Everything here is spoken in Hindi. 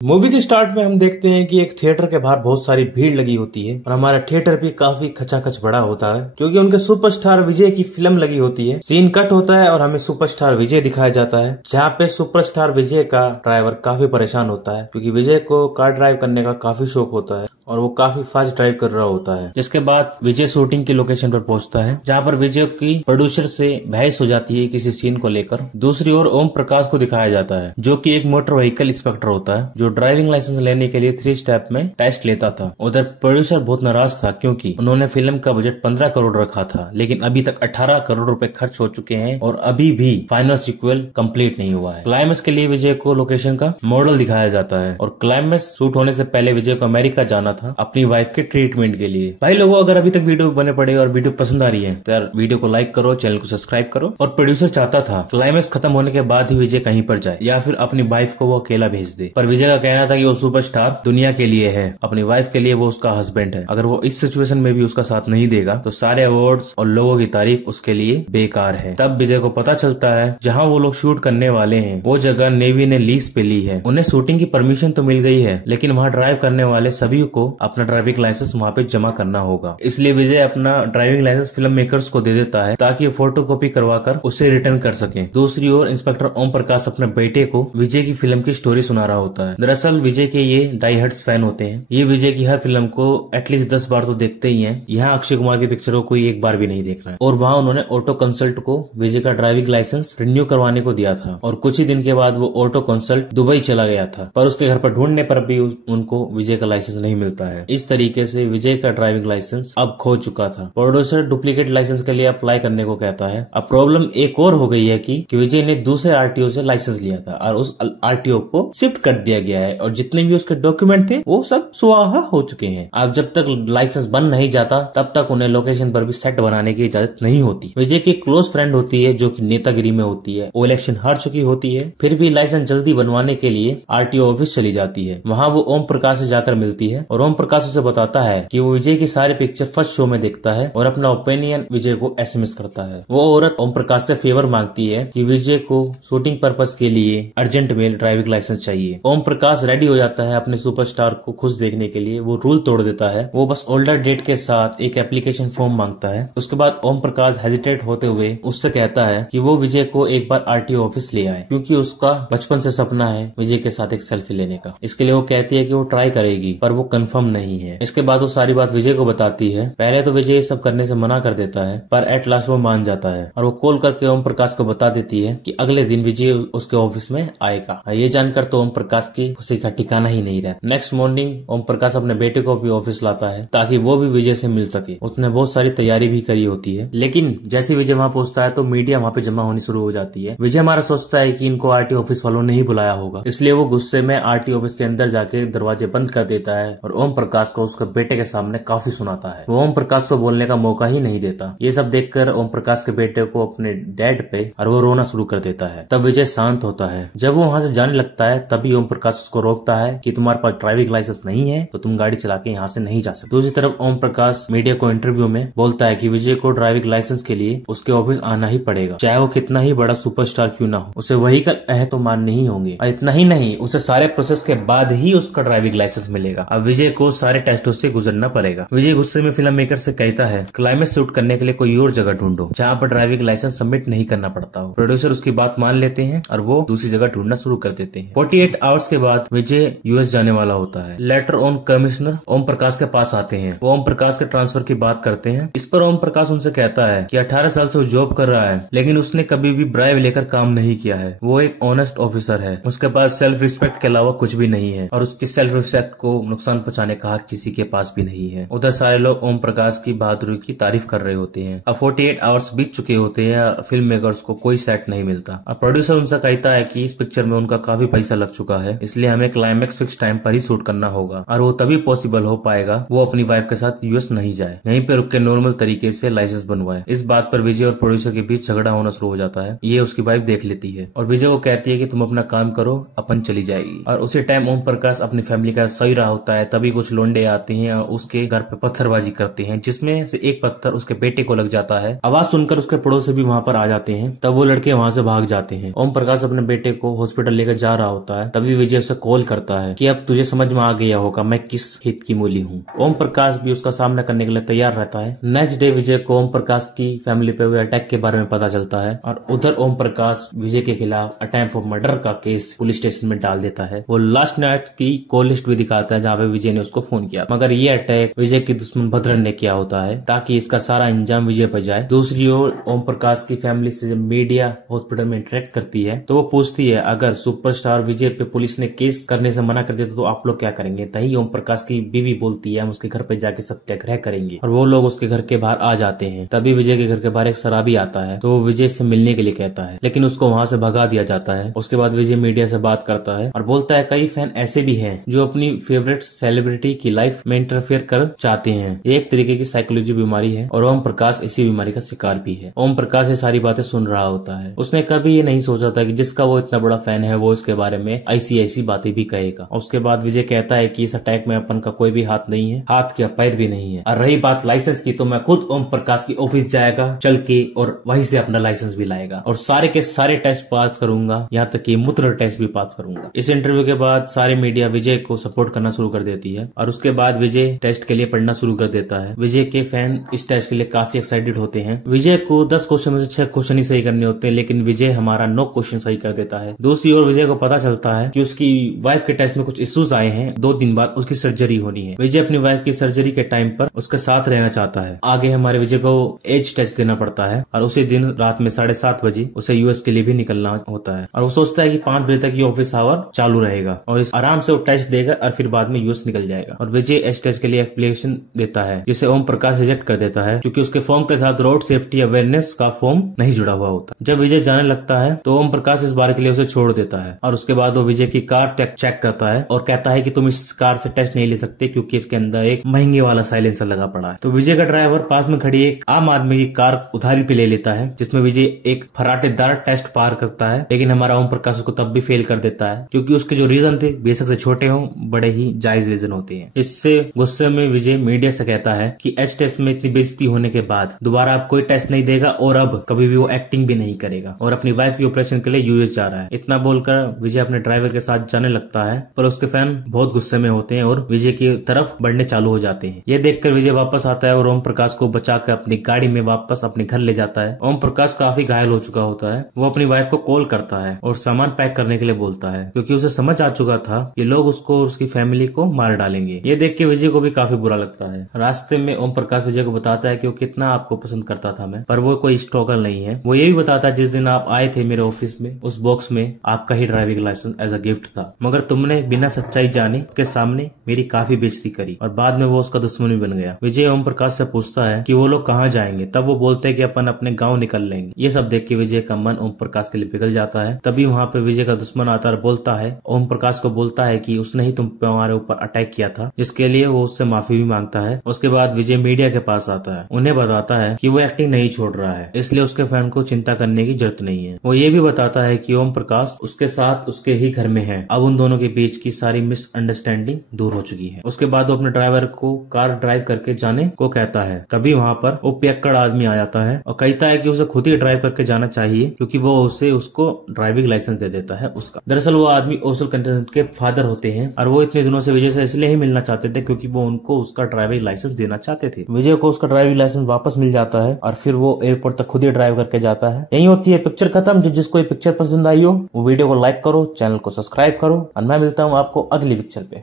मूवी के स्टार्ट में हम देखते हैं कि एक थिएटर के बाहर बहुत सारी भीड़ लगी होती है और हमारा थिएटर भी काफी खचाखच बड़ा होता है क्योंकि उनके सुपरस्टार विजय की फिल्म लगी होती है। सीन कट होता है और हमें सुपरस्टार विजय दिखाया जाता है, जहाँ पे सुपरस्टार विजय का ड्राइवर काफी परेशान होता है क्योंकि विजय को कार ड्राइव करने का काफी शौक होता है और वो काफी फास्ट ड्राइव कर रहा होता है। जिसके बाद विजय शूटिंग की लोकेशन पर पहुंचता है, जहाँ पर विजय की प्रोड्यूसर से बहस हो जाती है किसी सीन को लेकर। दूसरी ओर ओम प्रकाश को दिखाया जाता है जो कि एक मोटर व्हीकल इंस्पेक्टर होता है जो ड्राइविंग लाइसेंस लेने के लिए 3 स्टेप में टेस्ट लेता था। उधर प्रोड्यूसर बहुत नाराज था क्योंकि उन्होंने फिल्म का बजट 15 करोड़ रखा था, लेकिन अभी तक 18 करोड़ रुपए खर्च हो चुके हैं और अभी भी फाइनल सीक्वल कंप्लीट नहीं हुआ है। क्लाइमेक्स के लिए विजय को लोकेशन का मॉडल दिखाया जाता है और क्लाइमेक्स शूट होने से पहले विजय को अमेरिका जाना था अपनी वाइफ के ट्रीटमेंट के लिए। भाई लोगों, अगर अभी तक वीडियो बने पड़े और वीडियो पसंद आ रही है तो यार वीडियो को लाइक करो, चैनल को सब्सक्राइब करो। और प्रोड्यूसर चाहता था क्लाइमेक्स खत्म होने के बाद ही विजय कहीं पर जाए या फिर अपनी वाइफ को वो अकेला भेज दे, पर विजय का कहना था कि वो सुपरस्टार दुनिया के लिए है, अपनी वाइफ के लिए वो उसका हस्बैंड है। अगर वो इस सिचुएशन में भी उसका साथ नहीं देगा तो सारे अवार्ड्स और लोगों की तारीफ उसके लिए बेकार है। तब विजय को पता चलता है जहाँ वो लोग शूट करने वाले हैं वो जगह नेवी ने लीज पे ली है। उन्हें शूटिंग की परमिशन तो मिल गई है, लेकिन वहाँ ड्राइव करने वाले सभी को अपना ड्राइविंग लाइसेंस वहाँ पे जमा करना होगा। इसलिए विजय अपना ड्राइविंग लाइसेंस फिल्म मेकर्स को दे देता है ताकि फोटो कॉपी करवा कर उसे रिटर्न कर सके। दूसरी ओर इंस्पेक्टर ओम प्रकाश अपने बेटे को विजय की फिल्म की स्टोरी सुना रहा होता है। दरअसल विजय के ये डाई हार्ड फैन होते हैं, ये विजय की हर फिल्म को एटलीस्ट 10 बार तो देखते ही हैं। यहाँ अक्षय कुमार की पिक्चरों को एक बार भी नहीं देख रहा है। और वहाँ उन्होंने ऑटो कंसल्ट को विजय का ड्राइविंग लाइसेंस रिन्यू करवाने को दिया था और कुछ ही दिन के बाद वो ऑटो कंसल्ट दुबई चला गया था, पर उसके घर पर ढूंढने पर भी उनको विजय का लाइसेंस नहीं मिलता है। इस तरीके से विजय का ड्राइविंग लाइसेंस अब खो चुका था। प्रोड्यूसर डुप्लीकेट लाइसेंस के लिए अप्लाई करने को कहता है। अब प्रॉब्लम एक और हो गई है कि विजय ने दूसरे आरटीओ से लाइसेंस लिया था और उस आरटीओ को शिफ्ट कर दिया गया है और जितने भी उसके डॉक्यूमेंट थे वो सब सुआहा हो चुके हैं। अब जब तक लाइसेंस बन नहीं जाता तब तक उन्हें लोकेशन पर भी सेट बनाने की इजाजत नहीं होती। विजय की क्लोज फ्रेंड होती है जो कि नेतागिरी में होती है, वो इलेक्शन हार चुकी होती है, फिर भी लाइसेंस जल्दी बनवाने के लिए आरटीओ ऑफिस चली जाती है। वहाँ वो ओम प्रकाश से जाकर मिलती है और ओम प्रकाश उसे बताता है कि वो विजय की सारी पिक्चर फर्स्ट शो में देखता है और अपना ओपिनियन विजय को एसएमएस करता है। वो औरत ओम प्रकाश से फेवर मांगती है कि विजय को शूटिंग पर्पस के लिए अर्जेंट में ड्राइविंग लाइसेंस चाहिए। ओम प्रकाश रेडी हो जाता है अपने सुपरस्टार को खुश देखने के लिए। वो रूल तोड़ देता है, वो बस ओल्डर डेट के साथ एक एप्लीकेशन फॉर्म मांगता है। उसके बाद ओम प्रकाश हेजिटेट होते हुए उससे कहता है कि वो विजय को एक बार आरटीओ ऑफिस ले आए क्योंकि उसका बचपन से सपना है विजय के साथ एक सेल्फी लेने का। इसके लिए वो कहती है कि वो ट्राई करेगी पर वो कंफर्म नहीं है। इसके बाद वो सारी बात विजय को बताती है। पहले तो विजय ये सब करने से मना कर देता है, पर एट लास्ट वो मान जाता है और वो कॉल करके ओम प्रकाश को बता देती है कि अगले दिन विजय उसके ऑफिस में आएगा। ये जानकर तो ओम प्रकाश की खुशी का ठिकाना ही नहीं रहता। नेक्स्ट मॉर्निंग ओम प्रकाश अपने बेटे को भी ऑफिस लाता है ताकि वो भी विजय से मिल सके। उसने बहुत सारी तैयारी भी करी होती है, लेकिन जैसे विजय वहाँ पहुंचता है तो मीडिया वहाँ पे जमा होनी शुरू हो जाती है। विजय हमारा सोचता है कि इनको आरटीओ ऑफिस वालों ने ही बुलाया होगा, इसलिए वो गुस्से में आरटीओ ऑफिस के अंदर जाके दरवाजे बंद कर देता है और ओम प्रकाश को उसके बेटे के सामने काफी सुनाता है। वो ओम प्रकाश को बोलने का मौका ही नहीं देता। ये सब देखकर ओम प्रकाश के बेटे को अपने डैड पे और वो रोना शुरू कर देता है। तब विजय शांत होता है। जब वो वहाँ से जाने लगता है तभी ओम प्रकाश उसको रोकता है कि तुम्हारे पास ड्राइविंग लाइसेंस नहीं है तो तुम गाड़ी चला के यहाँ से नहीं जा सकते। दूसरी तरफ ओम प्रकाश मीडिया को इंटरव्यू में बोलता है कि विजय को ड्राइविंग लाइसेंस के लिए उसके ऑफिस आना ही पड़ेगा, चाहे वो कितना ही बड़ा सुपरस्टार क्यों ना हो। उसे व्हीकल तो मानने ही होंगे और इतना ही नहीं, उसे सारे प्रोसेस के बाद ही उसका ड्राइविंग लाइसेंस मिलेगा। अब विजय को सारे टेस्टों से गुजरना पड़ेगा। विजय गुस्से में फिल्म मेकर से कहता है क्लाइमेक्स शूट करने के लिए कोई और जगह ढूंढो जहाँ पर ड्राइविंग लाइसेंस सबमिट नहीं करना पड़ता हो। प्रोड्यूसर उसकी बात मान लेते हैं और वो दूसरी जगह ढूंढना शुरू कर देते हैं। 48 आवर्स के बाद विजय यूएस जाने वाला होता है। Later on commissioner Om Prakash के पास आते हैं। वो ओम प्रकाश के ट्रांसफर की बात करते हैं। इस पर ओम प्रकाश उनसे कहता है कि 18 साल से वो जॉब कर रहा है, लेकिन उसने कभी भी ब्राइब लेकर काम नहीं किया है। वो एक ऑनेस्ट ऑफिसर है, उसके पास सेल्फ रिस्पेक्ट के अलावा कुछ भी नहीं है और उसकी सेल्फ रिस्पेक्ट को नुकसान पहुंचाने का हक किसी के पास भी नहीं है। उधर सारे लोग ओम प्रकाश की बहादुरी की तारीफ कर रहे होते हैं। अब 48 आवर्स बीत चुके होते हैं, फिल्म मेकर्स को कोई सेट नहीं मिलता। अब प्रोड्यूसर उनसे कहता है कि इस पिक्चर में उनका काफी पैसा लग चुका है, इसलिए हमें क्लाइमेक्स फिक्स टाइम पर ही शूट करना होगा और वो तभी पॉसिबल हो पाएगा वो अपनी वाइफ के साथ यूएस नहीं जाए, यहीं पे रुक के नॉर्मल तरीके से लाइसेंस बनवाए। इस बात पर विजय और प्रोड्यूसर के बीच झगड़ा होना शुरू हो जाता है। ये उसकी वाइफ देख लेती है और विजय को कहती है कि तुम अपना काम करो, अपन चली जाएगी। और उसी टाइम ओम प्रकाश अपनी फैमिली का सही रहा होता है, तभी तभी कुछ लोंडे आते हैं और उसके घर पे पत्थरबाजी करते हैं, जिसमें से एक पत्थर उसके बेटे को लग जाता है। आवाज सुनकर उसके पड़ोसी भी वहाँ पर आ जाते हैं। तब वो लड़के वहाँ से भाग जाते हैं। ओम प्रकाश अपने बेटे को हॉस्पिटल लेकर जा रहा होता है, तभी विजय उसे कॉल करता है कि अब तुझे समझ में आ गया होगा मैं किस हित की मूली हूँ। ओम प्रकाश भी उसका सामना करने के लिए तैयार रहता है। नेक्स्ट डे विजय को ओम प्रकाश की फैमिली पे हुए अटैक के बारे में पता चलता है और उधर ओम प्रकाश विजय के खिलाफ अटेम्प्ट ऑफ मर्डर का केस पुलिस स्टेशन में डाल देता है। वो लास्ट नाइट की कॉल लिस्ट भी दिखाता है जहाँ पे विजय ने उसको फोन किया, मगर ये अटैक विजय के दुश्मन भद्रन ने किया होता है ताकि इसका सारा अंजाम विजय पर जाए। दूसरी ओर ओम प्रकाश की फैमिली से जब मीडिया हॉस्पिटल में इंटरेक्ट करती है तो वो पूछती है अगर सुपरस्टार विजय पे पुलिस ने केस करने से मना कर दिया तो आप लोग क्या करेंगे। तही ओम प्रकाश की बीवी बोलती है हम उसके घर पे जाके सत्याग्रह करेंगे और वो लोग उसके घर के बाहर आ जाते हैं। तभी विजय के घर के बाहर एक शराबी आता है तो वो विजय से मिलने के लिए कहता है, लेकिन उसको वहाँ से भगा दिया जाता है। उसके बाद विजय मीडिया से बात करता है और बोलता है कई फैन ऐसे भी हैं जो अपनी फेवरेट सेलिब्रिटी की लाइफ में इंटरफेयर कर चाहते हैं। ये एक तरीके की साइकोलॉजी बीमारी है और ओम प्रकाश इसी बीमारी का शिकार भी है। ओम प्रकाश ये सारी बातें सुन रहा होता है। उसने कभी ये नहीं सोचा था कि जिसका वो इतना बड़ा फैन है वो इसके बारे में ऐसी बातें भी कहेगा। उसके बाद विजय कहता है कि इस अटैक में अपन का कोई भी हाथ नहीं है, हाथ क्या पैर भी नहीं है। और रही बात लाइसेंस की तो मैं खुद ओम प्रकाश की ऑफिस जाएगा चल के और वहीं से अपना लाइसेंस भी लाएगा और सारे के सारे टेस्ट पास करूंगा, यहाँ तक कि मूत्र टेस्ट भी पास करूंगा। इस इंटरव्यू के बाद सारी मीडिया विजय को सपोर्ट करना शुरू कर देती है और उसके बाद विजय टेस्ट के लिए पढ़ना शुरू कर देता है। विजय के फैन इस टेस्ट के लिए काफी एक्साइटेड होते हैं। विजय को 10 क्वेश्चन में से 6 क्वेश्चन ही सही करने होते हैं, लेकिन विजय हमारा 9 क्वेश्चन सही कर देता है। दूसरी ओर विजय को पता चलता है कि उसकी वाइफ के टेस्ट में कुछ इश्यूज आए हैं। 2 दिन बाद उसकी सर्जरी होनी है। विजय अपनी वाइफ की सर्जरी के टाइम पर उसके साथ रहना चाहता है। आगे हमारे विजय को एज टेस्ट देना पड़ता है और उसी दिन रात में 7:30 बजे उसे यूएस के लिए भी निकलना होता है और वो सोचता है कि 5 बजे तक ये ऑफिस आवर चालू रहेगा और इस आराम से वो टेस्ट देगा और फिर बाद में यूएस निकल जाएगा। और विजय एज टेस्ट के लिए एप्लीकेशन देता है जिसे ओम प्रकाश रिजेक्ट कर देता है क्योंकि उसके फॉर्म के साथ रोड सेफ्टी अवेयरनेस का फॉर्म नहीं जुड़ा हुआ होता। जब विजय जाने लगता है तो ओम प्रकाश इस बार के लिए उसे छोड़ देता है और उसके बाद वो विजय की कार चेक करता है और कहता है कि तुम इस कार से टेस्ट नहीं ले सकते क्योंकि इसके अंदर एक महंगे वाला साइलेंसर लगा पड़ा है। तो विजय का ड्राइवर पास में खड़ी एक आम आदमी की कार उधारी पे ले लेता है जिसमें विजय एक फराटेदार टेस्ट पार करता है, लेकिन हमारा ओम प्रकाश उसको तब भी फेल कर देता है क्योंकि उसके जो रीजन थे बेशक से छोटे हों बड़े ही जायज रीजन होते हैं। इससे गुस्से में विजय मीडिया से कहता है कि एच टेस्ट में इतनी बेइज्जती होने के बाद दोबारा आप कोई टेस्ट नहीं देगा और अब कभी भी वो एक्टिंग भी नहीं करेगा और अपनी वाइफ की ऑपरेशन के लिए यूएस जा रहा है। इतना बोलकर विजय अपने ड्राइवर के साथ जाने लगता है पर उसके फैन बहुत गुस्से में होते हैं और विजय की तरफ बढ़ने चालू हो जाते हैं। ये देखकर विजय वापस आता है और ओम प्रकाश को बचाकर अपनी गाड़ी में वापस अपने घर ले जाता है। ओम प्रकाश काफी घायल हो चुका होता है। वो अपनी वाइफ को कॉल करता है और सामान पैक करने के लिए बोलता है क्योंकि उसे समझ आ चुका था ये लोग उसको और उसकी फैमिली को मार डालेंगे। ये देख के विजय को भी काफी बुरा लगता है। रास्ते में ओम प्रकाश विजय को बताता है कि वो कितना आपको पसंद करता था मैं, पर वो कोई स्ट्रगल नहीं है। वो ये भी बताता है जिस दिन आप आए थे मेरे ऑफिस में उस बॉक्स में आपका ही driving licence as a gift था, मगर तुमने बिना सच्चाई जाने के सामने मेरी काफी बेइज्जती करी और बाद में वो उसका दुश्मन भी बन गया। विजय ओम प्रकाश से पूछता है कि वो लोग कहाँ जाएंगे, तब वो बोलते हैं कि अपन अपने गाँव निकल लेंगे। ये सब देख के विजय का मन ओम प्रकाश के लिए पिघल जाता है। तभी वहाँ पे विजय का दुश्मन आता है, बोलता है ओम प्रकाश को बोलता है कि उसने ही तुम पे हमारे ऊपर अटैक किया था, जिसके लिए वो उससे माफी भी मांगता है। उसके बाद विजय मीडिया के पास आता है, उन्हें बताता है कि वो एक्टिंग नहीं छोड़ रहा है, इसलिए उसके फैन को चिंता करने की जरूरत नहीं है। वो ये भी बताता है कि ओम प्रकाश उसके साथ उसके ही घर में है। अब उन दोनों के बीच की सारी मिसअंडरस्टैंडिंग दूर हो चुकी है। उसके बाद वो अपने ड्राइवर को कार ड्राइव करके जाने को कहता है। तभी वहाँ पर वो पियक्कड़ आदमी आ जाता है और कहता है कि उसे खुद ही ड्राइव करके जाना चाहिए क्योंकि वो उसे उसको ड्राइविंग लाइसेंस दे देता है उसका। दरअसल वो आदमी ओशल कंटेस्टेंट के फादर होते हैं और वो इतने दिनों से विजय से इसलिए ही मिलना चाहते थे क्योंकि वो उनको उसका ड्राइविंग लाइसेंस देना चाहते थे। विजय को उसका ड्राइविंग लाइसेंस वापस मिल जाता है और फिर वो एयरपोर्ट तक खुद ही ड्राइव करके जाता है। यही होती है पिक्चर खत्म। जिसको ये पिक्चर पसंद आई हो वो वीडियो को लाइक करो, चैनल को सब्सक्राइब करो और मैं मिलता हूँ आपको अगली पिक्चर पे।